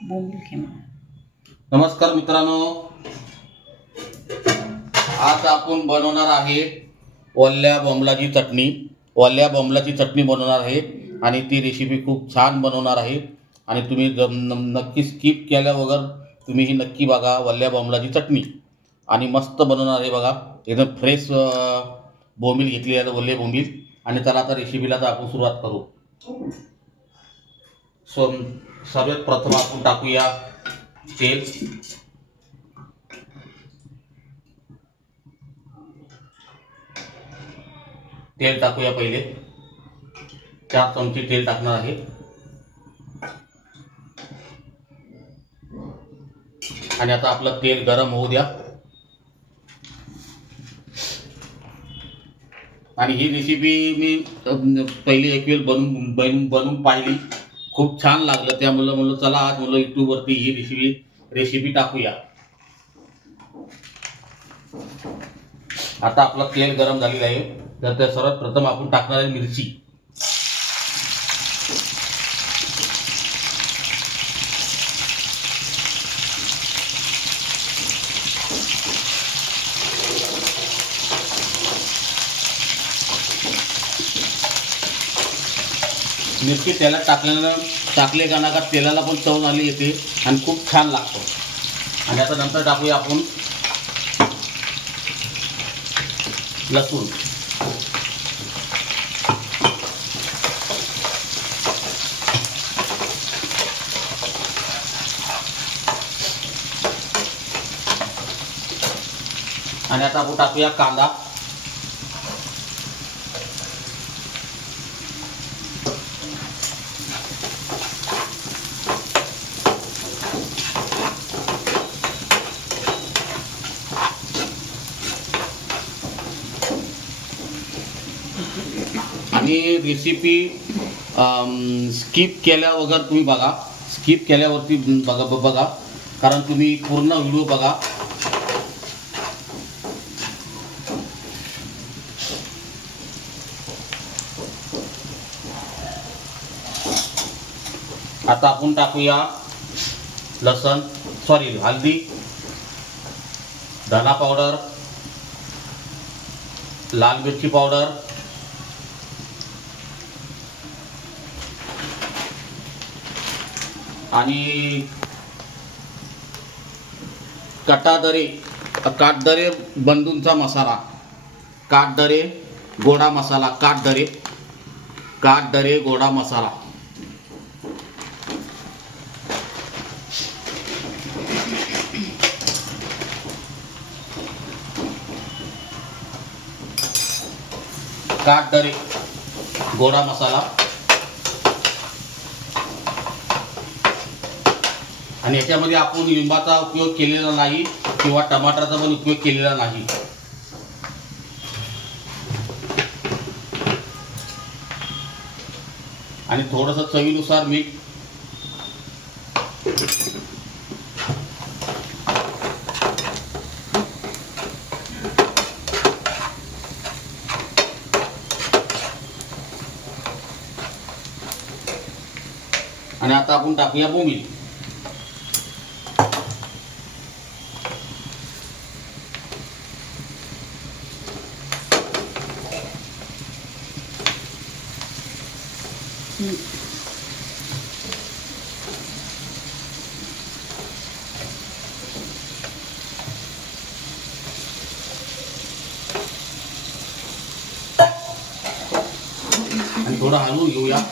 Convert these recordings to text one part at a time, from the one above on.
बोंबील खिमा. नमस्कार मित्रांनो, आज आपण बनवणार आहे ओल्या बोंबलाची चटणी. ओल्या बोंबलाची चटणी बनवणार आहे आणि ती रेसिपी खूप छान बनवणार आहे आणि तुम्ही नक्की स्किप केल्या वगैरे तुम्ही ही नक्की बघा. ओल्या बोंबलाची चटणी आणि मस्त बनवणार आहे बघा. एकदम फ्रेश बोंबील घेतली आहे, ओले बोंबील. आणि चला आता रेसिपीला तर आपण सुरुवात करू. सर्वात प्रथम आपण टाकूया तेल. तेल टाकूया. पहिले 4 चमचे तेल टाकणार आहे आणि आता आपलं तेल गरम होऊ द्या. आणि ही रेसिपी मी पहिली एक वेळ बनवून पाहिली, खूप छान लागलं. त्यामुळे म्हणलं चला आज म्हणलं यूट्यूबवरती ही रेसिपी टाकूया. आता आपलं तेल गरम झालेलं आहे, तर त्या सर्वात प्रथम आपण टाकणार आहे मिरची. मिरची तेलात टाकले का ना का तेलाला पण चव आली येते आणि खूप छान लागतो. आणि आता नंतर टाकूया आपण लसूण. आणि आता आपण टाकूया कांदा. आणि रेसिपी स्किप केल्या वगैरे तुम्ही बघा. स्किप केल्यावरती बघा कारण तुम्ही पूर्ण व्हिडिओ बघा. आता आपण टाकूया हळदी, धना पावडर, लाल मिरची पावडर, आणि काटदरे बंधूंचा मसाला, काटदरे गोडा मसाला, काटदरे गोडा मसाला. काटदरे गोडा मसाला. आणि याच्यामध्ये आपण लिंबाचा उपयोग केलेला नाही किंवा टमाटरचा पण उपयोग केलेला नाही. आणि थोडंसं चवीनुसार मीठ. आणि आता आपण टाकूया बोंबील. आणि थोडं हलवून घेऊया.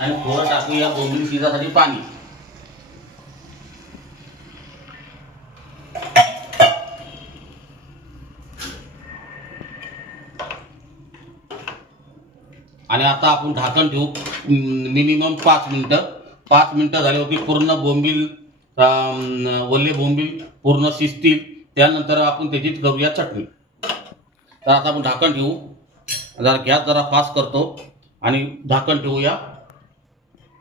आणि थोडं टाकूया बोंबील शिजासाठी पाणी. आणि आता आपण झाकण ठेवू मिनिमम 5 मिनिटं. 5 मिनिटं झाल्यावरती पूर्ण बोंबील ओले बोंबील पूर्ण शिजतील. त्यानंतर आपण त्याचीच करूया चटणी. तर आता आपण झाकण ठेवू. जरा गॅस जरा फास्ट करतो आणि झाकण ठेवूया.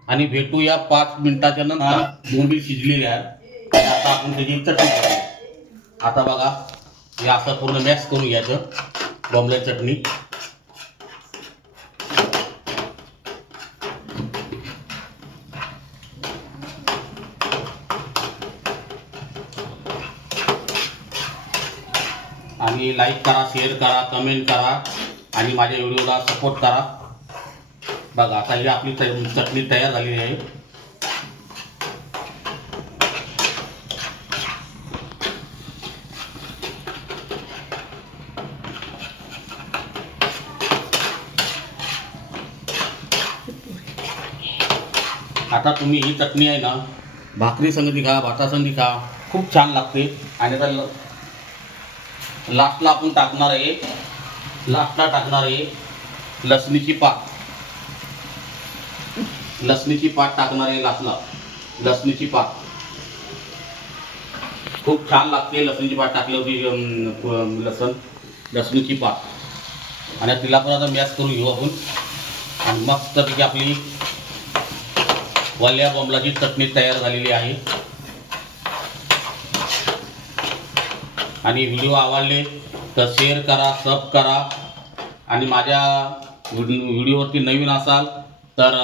आणि भेटूया 5 मिनिटाच्या नंतर. बोंबील शिजलेली आहेत आणि आता आपण त्याची चटणी करूया. आता बघा हे असं पूर्ण मॅश करून घ्यायचं बोंबलाची चटणी. आणि लाईक करा, शेअर करा, कमेंट करा आणि माझ्या व्हिडिओला सपोर्ट करा. बघा आता ही आपली चटणी तयार झालेली आहे. आता तुम्ही ही चटणी आहे ना भाकरी संगती खा, भाता संगती खा, खूप छान लागते. आणि आता लास्टला आपण टाकणार आहे, लसणीची पात. लसणीची पात टाकणार आहे लास्टला. लसणीची पात खूप छान लागते. लसणीची पात टाकली होती लसणीची पात. आणि तिला पण आता मॅश करून घेऊ आपण. आणि मस्तपैकी आपली वल्या बोंबलाची चटणी तयार झालेली आहे. आणि व्हिडिओ आवडले तर शेअर करा, सब करा. आणि माझ्या व्हिडिओवरती नवीन असाल तर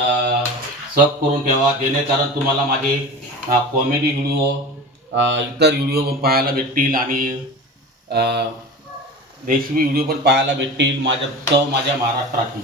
सब करून ठेवा, जेणेकरून तुम्हाला माझे कॉमेडी व्हिडिओ, इतर व्हिडिओ पाहायला भेटतील आणि रेसिपी व्हिडिओ पण पाहायला भेटतील. माझ्या महाराष्ट्राची.